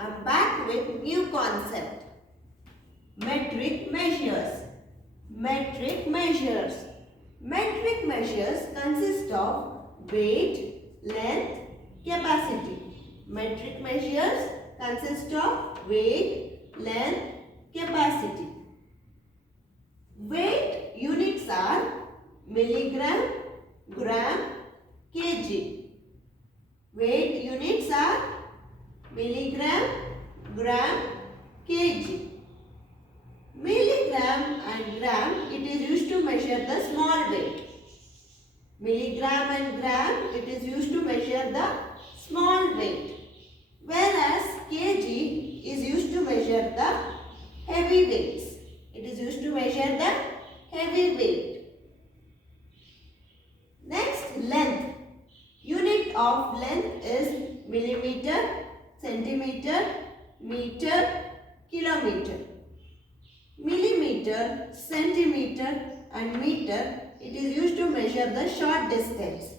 I'm back with new concept. Metric measures. Metric measures. Metric measures consist of weight, length, capacity. Metric measures consist of weight, length, capacity. Weight units are milligram, gram, kg. Weight units are milligram, gram, kg. Milligram and gram, it is used to measure the small weight. Milligram and gram, it is used to measure the small weight. Whereas kg is used to measure the heavy weights. It is used to measure the heavy weight. Next, length. Unit of length is millimeter, centimeter, meter, kilometer. Millimeter, centimeter and meter, it is used to measure the short distance.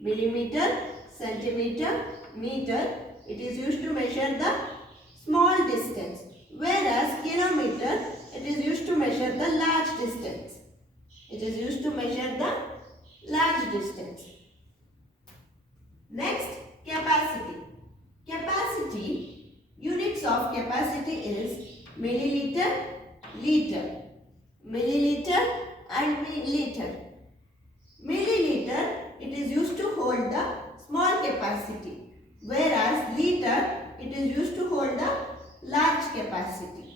Millimeter, centimeter, meter, it is used to measure the small distance. Whereas kilometer, it is used to measure the large distance. It is used to measure the large distance. Next, capacity. Capacity, units of capacity is milliliter, liter. Milliliter and liter. Milliliter, it is used to hold the small capacity. Whereas liter, it is used to hold the large capacity.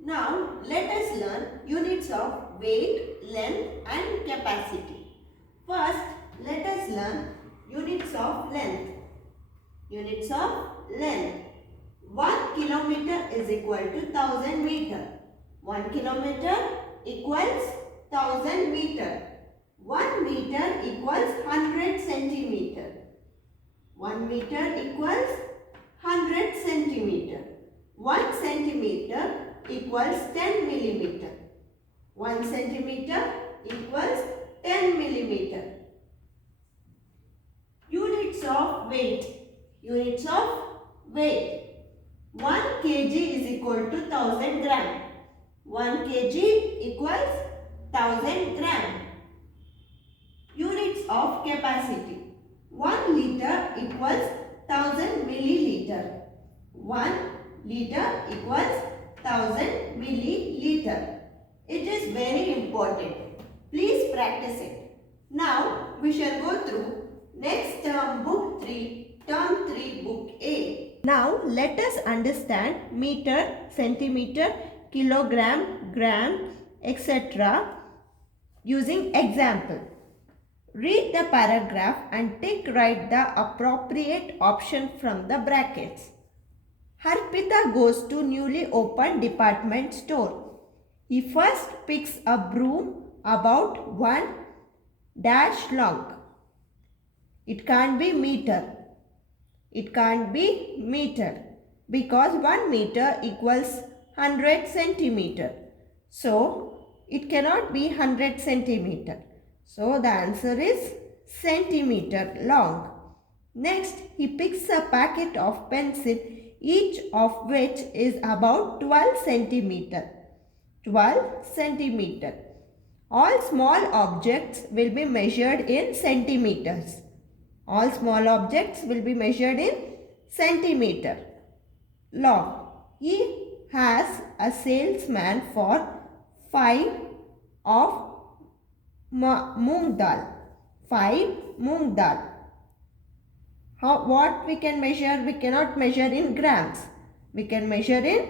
Now, let us learn units of weight, length and capacity. First, let us learn units of length. Units of length. 1 kilometer is equal to 1000 meter. 1 kilometer equals 1000 meter. 1 meter equals 100 centimeter. 1 meter equals 100 centimeter. 1 centimeter equals 10 millimeter. 1 centimeter equals 10 millimeter. Units of weight. Units of weight. 1 kg is equal to 1000 gram. 1 kg equals 1000 gram. Units of capacity. 1 liter equals 1000 milliliter. 1 liter equals 1000 milliliter. It is very important. Please practice it. Now we shall go through next term book 3, term 3 book A. Now let us understand meter, centimeter, kilogram, gram, etc. using example. Read the paragraph and write the appropriate option from the brackets. Harpita goes to newly opened department store. He first picks a broom about 1 dash long. It can't be meter. It can't be meter because 1 meter equals 100 centimeter. So, it cannot be 100 centimeter. So, the answer is centimeter long. Next, he picks a packet of pencil, each of which is about 12 centimeter. 12 centimeter. All small objects will be measured in centimeters. All small objects will be measured in centimeter. Long. He has a salesman for 5 of moong dal. 5 moong dal. What we can measure? We cannot measure in grams. We can measure in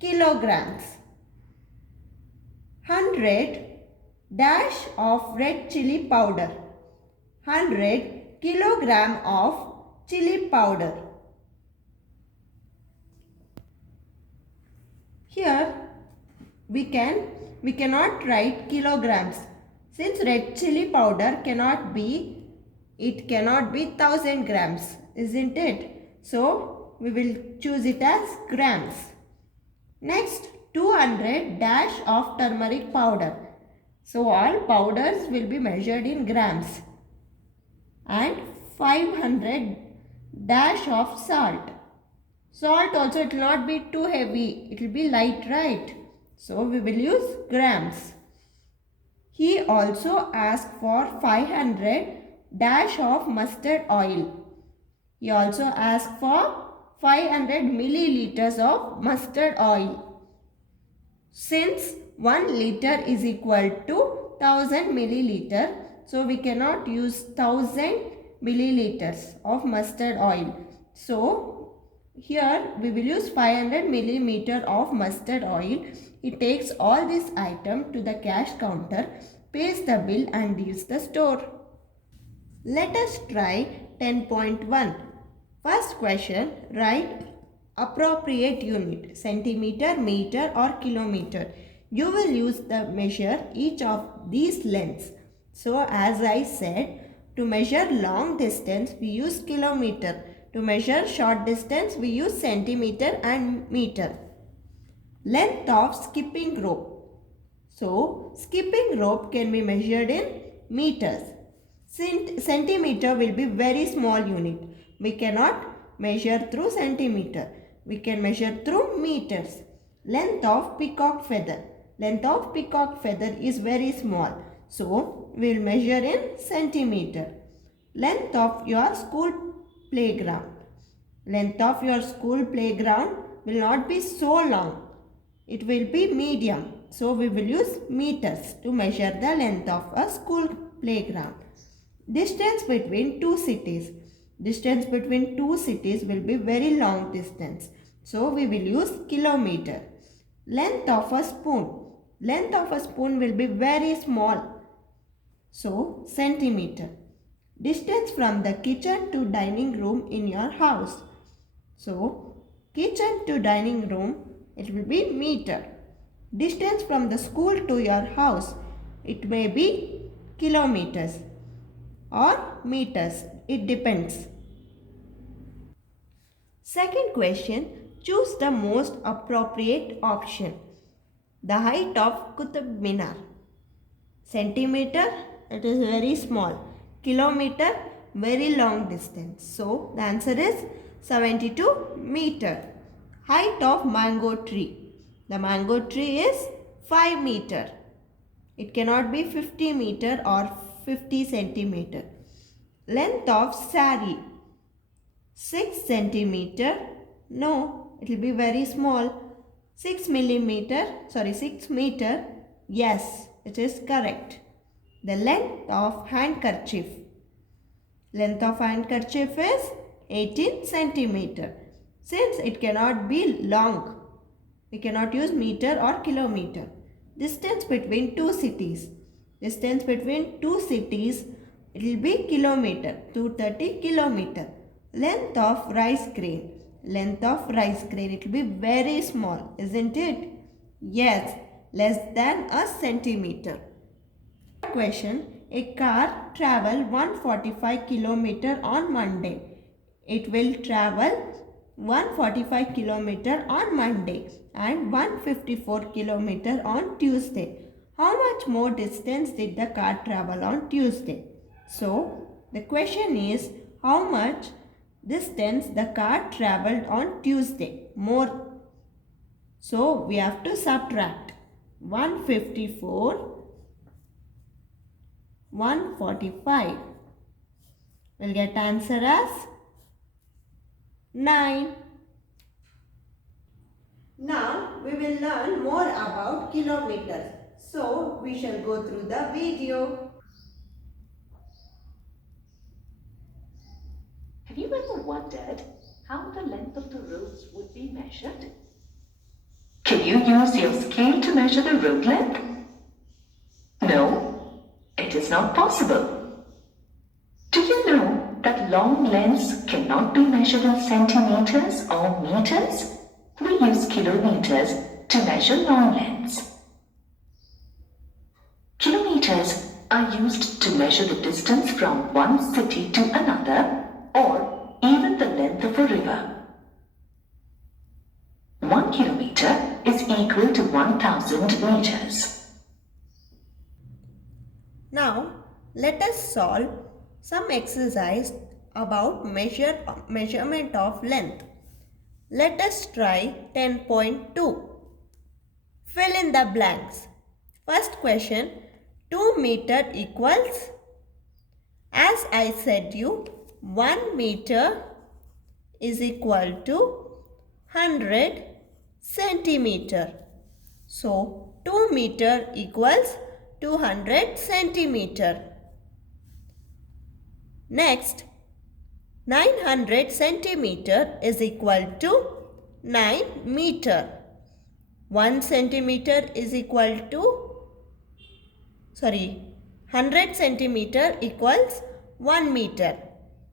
kilograms. 100 dash of red chili powder. 100 kilogram of chili powder. Here we cannot write kilograms since red chili powder cannot be 1000 grams, isn't it? So we will choose it as grams. Next, 200 dash of turmeric powder. So all powders will be measured in grams. And 500 dash of salt. Salt also, it will not be too heavy, it will be light, right? So we will use grams. He also asked for 500 dash of mustard oil. He also asked for 500 milliliters of mustard oil. Since 1 liter is equal to 1000 milliliter, so we cannot use 1000 milliliters of mustard oil. So here we will use 500 milliliter of mustard oil. He takes all this item to the cash counter, pays the bill and leaves the store. Let us try 10.1. First question, write appropriate unit, centimeter, meter or kilometer. You will use the measure each of these lengths. So as I said, to measure long distance we use kilometer. To measure short distance we use centimeter and meter. Length of skipping rope. So skipping rope can be measured in meters. Centimeter will be very small unit. We cannot measure through centimeter. We can measure through meters. Length of peacock feather. Length of peacock feather is very small. So we will measure in centimeter. Length of your school playground. Length of your school playground will not be so long. It will be medium. So we will use meters to measure the length of a school playground. Distance between two cities. Distance between two cities will be very long distance. So we will use kilometer. Length of a spoon. Length of a spoon will be very small. So centimeter. Distance from the kitchen to dining room in your house. So kitchen to dining room, it will be meter. Distance from the school to your house, it may be kilometers or meters. It depends. Second question, choose the most appropriate option. The height of Qutb Minar. Centimeter, it is very small. Kilometer, very long distance. So the answer is 72 meter. Height of mango tree. The mango tree is 5 meter. It cannot be 50 meter or 50 centimeter. Length of sari. 6 centimeter. No, it will be very small. 6 meter. Yes, it is correct. The length of handkerchief. Length of handkerchief is 18 centimeter. Since it cannot be long, we cannot use meter or kilometer. Distance between two cities. Distance between two cities, it will be kilometer. 230 kilometer. Length of rice grain. Length of rice grain, it will be very small, isn't it? Yes, less than a centimeter. Question, a car travel 145 kilometer on Monday. It will travel 145 kilometer on Monday and 154 kilometer on Tuesday. How much more distance did the car travel on Tuesday? So, the question is, how much distance the car traveled on Tuesday? More. So, we have to subtract 154, 145. We'll get answer as 9. Now we will learn more about kilometers. So we shall go through the video. Have you ever wondered how the length of the roads would be measured? Can you use your scale to measure the road length? No, it is not possible. Do you know that long lengths cannot be measured in centimeters or meters? We use kilometers to measure long lengths. Kilometers are used to measure the distance from one city to another or even the length of a river. 1 kilometer is equal to 1000 meters. Now let us solve some exercise about measurement of length. Let us try 10.2. Fill in the blanks. First question, 2 meter equals, as I said you, 1 meter is equal to 100 centimeter. So 2 meter equals 200 centimeter. Next, 900 centimeter is equal to 9 meter. 1 centimeter is equal to 100 centimeter equals 1 meter.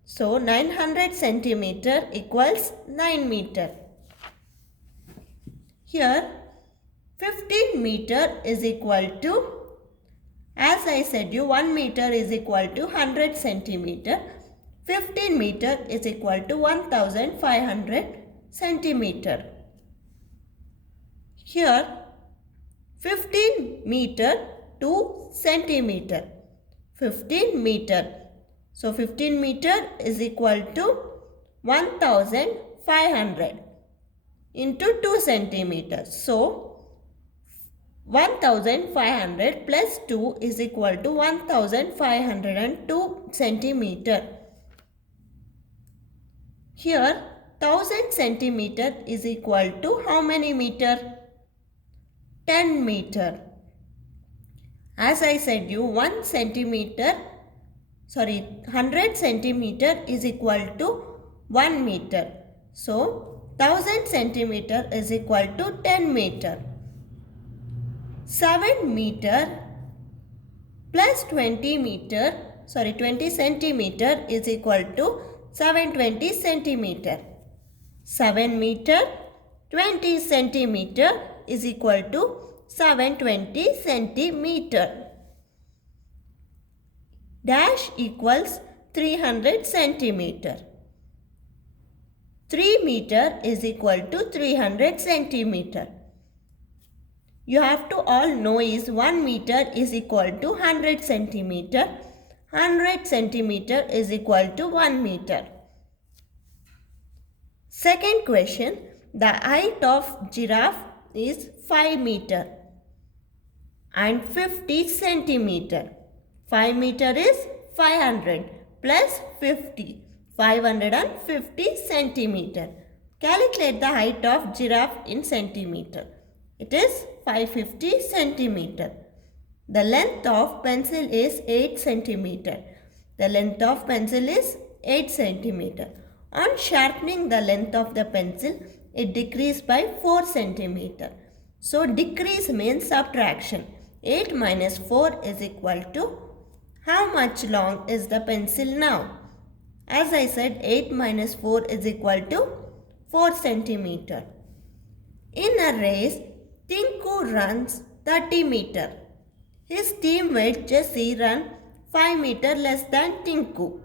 So 900 centimeter equals 9 meter. Here 15 meter is equal to, as I said you, 1 meter is equal to 100 centimeter. 15 meter is equal to 1500 centimeter. Here 15 meter to centimeter. 15 meter. So 15 meter is equal to 1500 into 2 centimeters. So 1500 plus 2 is equal to 1502 centimeter. Here 1000 centimeter is equal to how many meter? 10 meter. As I said you, 100 centimeter is equal to 1 meter. So 1000 centimeter is equal to 10 meter. 7 meter plus 20 centimeter is equal to 720 centimeter. 7 meter 20 centimeter is equal to 720 centimeter. Dash equals 300 centimeter. 3 meter is equal to 300 centimeter. You have to all know is 1 meter is equal to 100 centimeter. 100 centimeter is equal to 1 meter. Second question, the height of giraffe is 5 meter and 50 centimeter. 5 meter is 500 plus 50. 550 centimeter. Calculate the height of giraffe in centimeter. It is 550 centimeter. The length of pencil is 8 centimeter. The length of pencil is 8 centimeter. On sharpening the length of the pencil, it decreased by 4 centimeter. So decrease means subtraction. 8 minus 4 is equal to, how much long is the pencil now? As I said, 8 minus 4 is equal to 4 centimeter. In a race, Tinku runs 30 meter. His teammate Jesse ran 5 meter less than Tinku.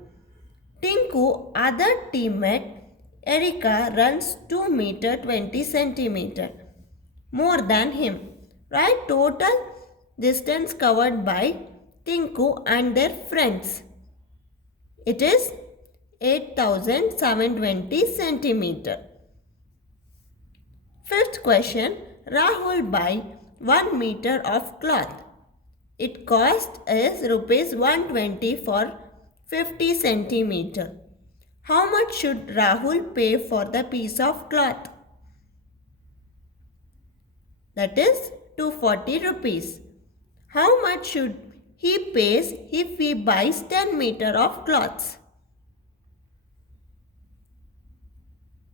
Tinku other teammate Erika runs 2 meter 20 centimeter more than him. Write total distance covered by Tinku and their friends. It is 8720 centimeter. Fifth question, Rahul buy 1 meter of cloth. It cost is rupees 120 for 50 centimeter. How much should Rahul pay for the piece of cloth? That is 240 rupees. How much should he pays if he buys 10 meter of cloths?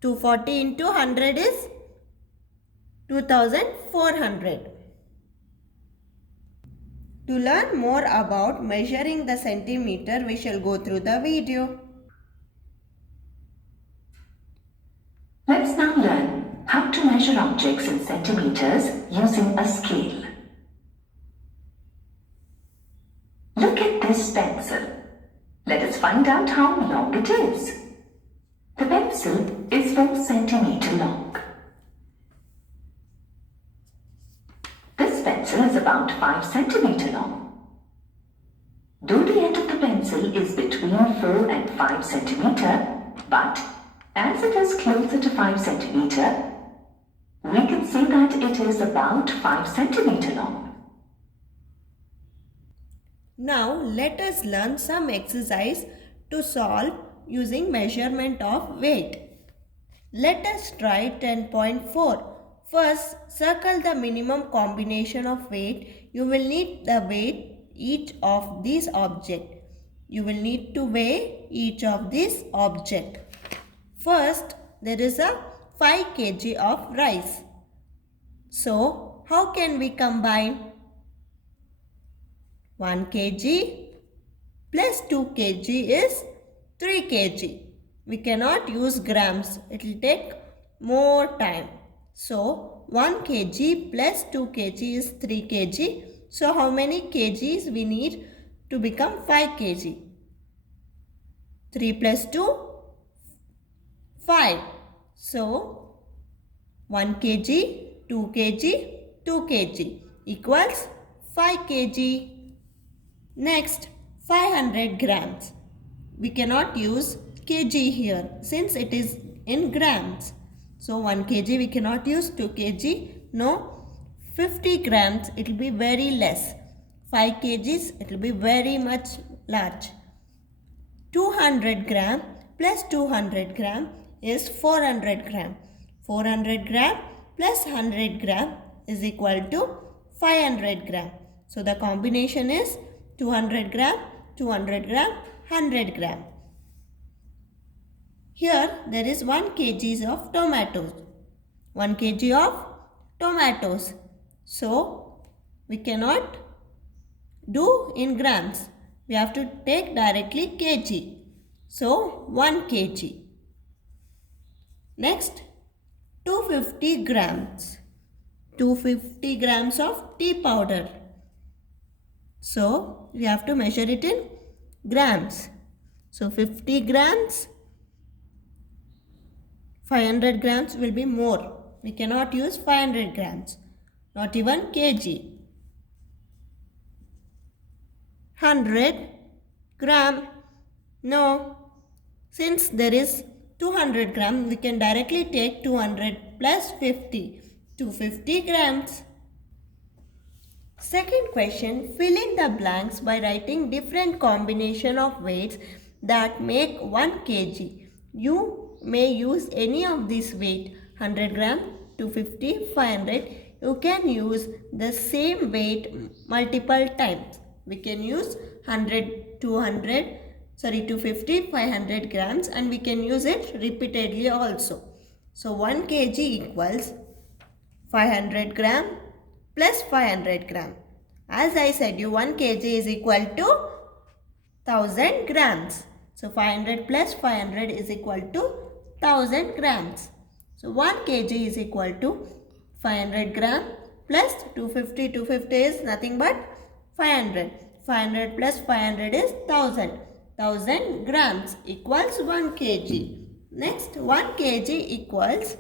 240 into 100 is 2400. To learn more about measuring the centimeter, we shall go through the video. Let's now learn how to measure objects in centimeters using a scale. Look at this pencil. Let us find out how long it is. The pencil is 4 centimeter long. This pencil is about 5 centimeter long. Though the end of the pencil pencil is between 4 and 5 centimeter, but as it is closer to 5 centimeter, we can see that it is about 5 centimeter long. Now let us learn some exercise to solve using measurement of weight. Let us try 10.4. First, circle the minimum combination of weight. You will need the weight each of these objects. You will need to weigh each of these objects. First, there is a 5 kg of rice. So, how can we combine? 1 kg plus 2 kg is 3 kg. We cannot use grams. It will take more time. So, 1 kg plus 2 kg is 3 kg. So, how many kgs we need to become 5 kg? 3 plus 2, 5. So, 1 kg, 2 kg, 2 kg equals 5 kg. Next, 500 grams. We cannot use kg here since it is in grams. So 1 kg we cannot use, 2 kg no. 50 grams it will be very less. 5 kgs it will be very much large. 200 gram plus 200 gram is 400 gram. 400 gram plus 100 gram is equal to 500 gram. So the combination is 200 gram, 200 gram, 100 gram. Here there is 1 kg of tomatoes. 1 kg of tomatoes. So we cannot do in grams. We have to take directly kg. So 1 kg. Next 250 grams. 250 grams of tea powder. So we have to measure it in grams. So 50 grams, 500 grams will be more. We cannot use 500 grams, not even kg. 100 gram, no. Since there is 200 gram, we can directly take 200 plus 50, 250 grams. Second question, fill in the blanks by writing different combination of weights that make 1 kg. You may use any of these weight, 100 gram, 250, 500. You can use the same weight multiple times. We can use 100, 250, 500 grams and we can use it repeatedly also. So 1 kg equals 500 gram plus 500 gram. As I said you 1 kg is equal to 1000 grams. So 500 plus 500 is equal to 1000 grams. So 1 kg is equal to 500 gram plus 250. 250 is nothing but 500. 500 plus 500 is 1000. 1000 grams equals 1 kg. Next 1 kg equals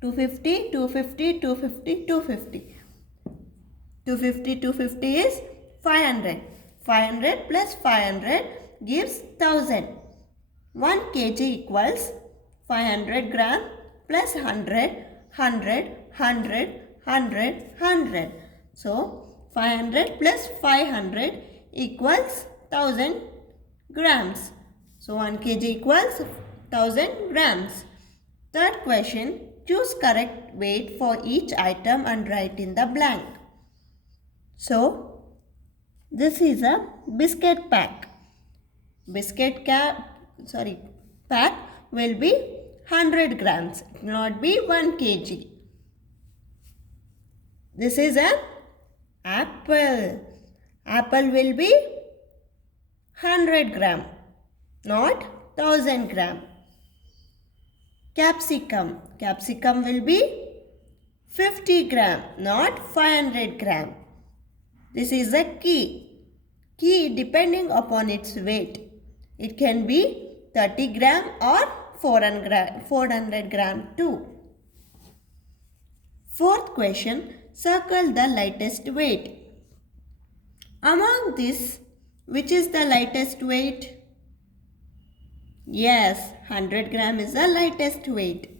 250, 250, 250, 250. 250, 250 is 500. 500 plus 500 gives 1000. 1 kg equals 500 gram plus 100, 100, 100, 100, 100. So 500 plus 500 equals 1000 grams. So 1 kg equals 1000 grams. Third question, choose correct weight for each item and write in the blank. So this is a biscuit pack. Pack will be 100 grams. It will not be 1 kg. This is an apple. Apple will be 100 gram, not 1000 gram. Capsicum. Capsicum will be 50 gram, not 500 gram. This is a key. Key depending upon its weight. It can be 30 gram or 400 gram too. Fourth question, circle the lightest weight. Among this Which is the lightest weight? Yes, 100 gram is the lightest weight.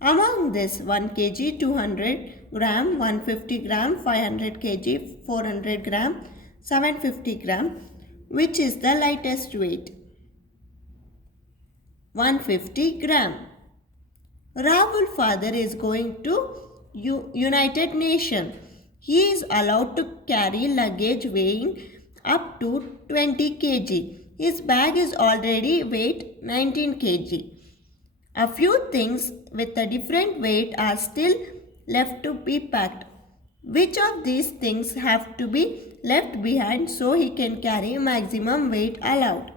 Among this 1 kg, 200 gram, 150 gram, 500 kg, 400 gram, 750 gram, which is the lightest weight? 150 gram. Rahul father is going to United Nations. He is allowed to carry luggage weighing up to 20 kg. His bag is already weight 19 kg. A few things with a different weight are still left to be packed. Which of these things have to be left behind so he can carry maximum weight allowed?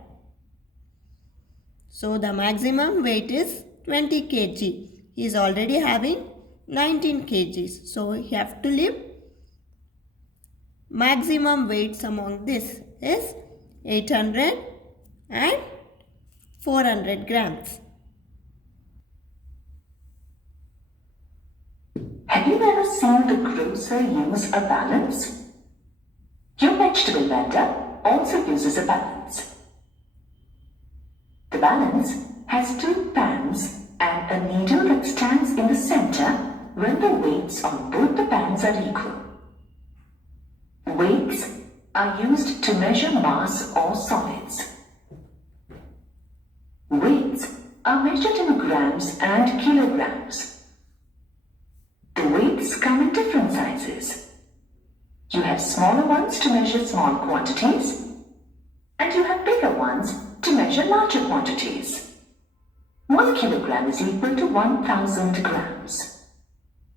So the maximum weight is 20 kg. He is already having 19 kgs. So he have to leave maximum weights among this is 800 and 400 grams. Have you ever seen the grocer use a balance? Your vegetable vendor also uses a balance. The balance has two pans and a needle that stands in the center when the weights on both the pans are equal. Weights are used to measure mass or solids. Weights are measured in grams and kilograms. The weights come in different sizes. You have smaller ones to measure small quantities, and you have bigger ones to measure larger quantities. 1 kilogram is equal to 1000 grams.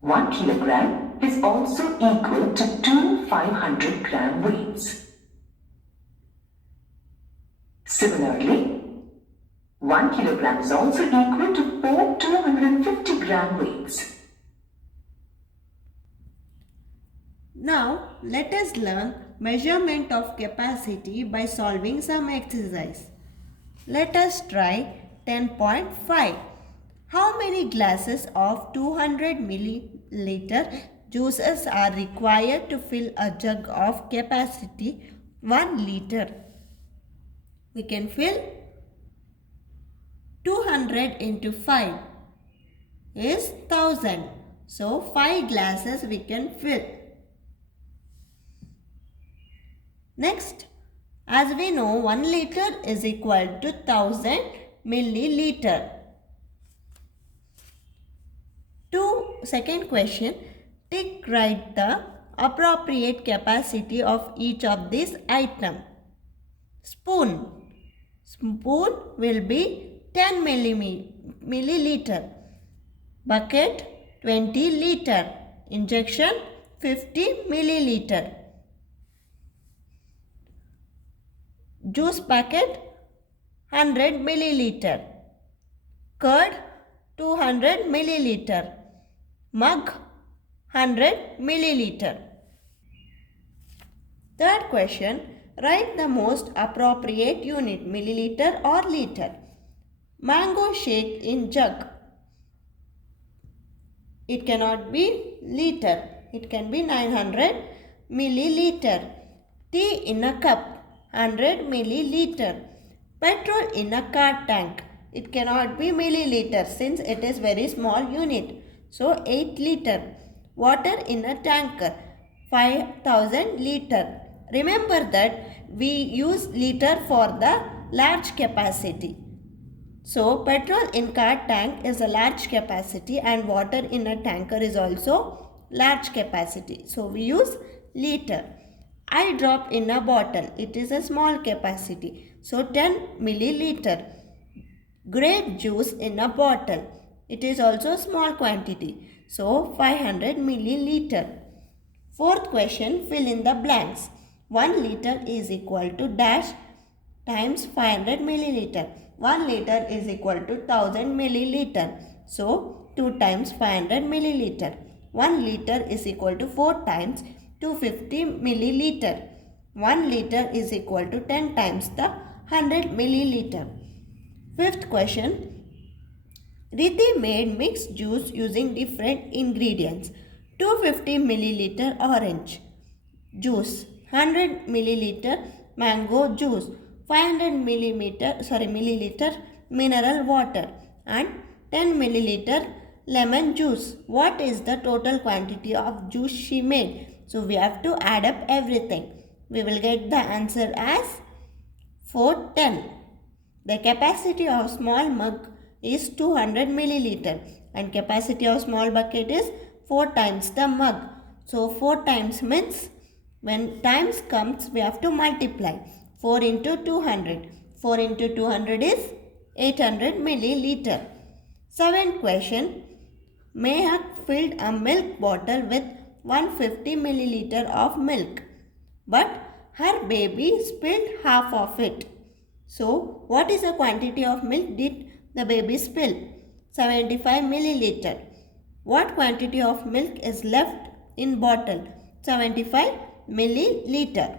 1 kilogram is also equal to 2 500 gram weights. Similarly, 1 kilogram is also equal to 4 250 gram weights. Now, let us learn measurement of capacity by solving some exercise. Let us try 10.5. How many glasses of 200 milliliter juices are required to fill a jug of capacity 1 liter? We can fill 200 into 5 is 1000. So, 5 glasses we can fill. Next, as we know, 1 liter is equal to 1000 milliliter. Second question, write the appropriate capacity of each of these items. Spoon. Spoon will be 10 milliliter. Bucket 20 liter. Injection 50 milliliter. Juice packet 100 milliliter. Curd 200 milliliter. Mug 100 milliliter. Third question, write the most appropriate unit, milliliter or liter. Mango shake in jug. It cannot be liter. It can be 900 milliliter. Tea in a cup, 100 milliliter. Petrol in a car tank. It cannot be milliliter since it is very small unit. So 8 liter. Water in a tanker, 5000 liter. Remember that we use liter for the large capacity. So petrol in car tank is a large capacity and water in a tanker is also large capacity. So we use liter. Eye drop in a bottle. It is a small capacity. So 10 milliliter. Grape juice in a bottle. It is also small quantity. So 500 milliliter. Fourth question, fill in the blanks. 1 liter is equal to dash times 500 milliliter. 1 liter is equal to 1000 milliliter. So 2 times 500 milliliter. 1 liter is equal to 4 times 250 milliliter. 1 liter is equal to 10 times the 100 milliliter. Fifth question. Riddhi made mixed juice using different ingredients. 250 milliliter orange juice, 100 milliliter mango juice, 500 milliliter mineral water and 10 milliliter lemon juice. What is the total quantity of juice she made? So we have to add up everything. We will get the answer as 410. The capacity of small mug is 200 milliliter and capacity of small bucket is 4 times the mug. So 4 times means when times comes we have to multiply. 4 into 200. 4 into 200 is 800 milliliter. 7th question. Mehak filled a milk bottle with 150 milliliter of milk, but her baby spilled half of it. So, what is the quantity of milk did the baby spill? 75 milliliter. What quantity of milk is left in bottle? 75 milliliter.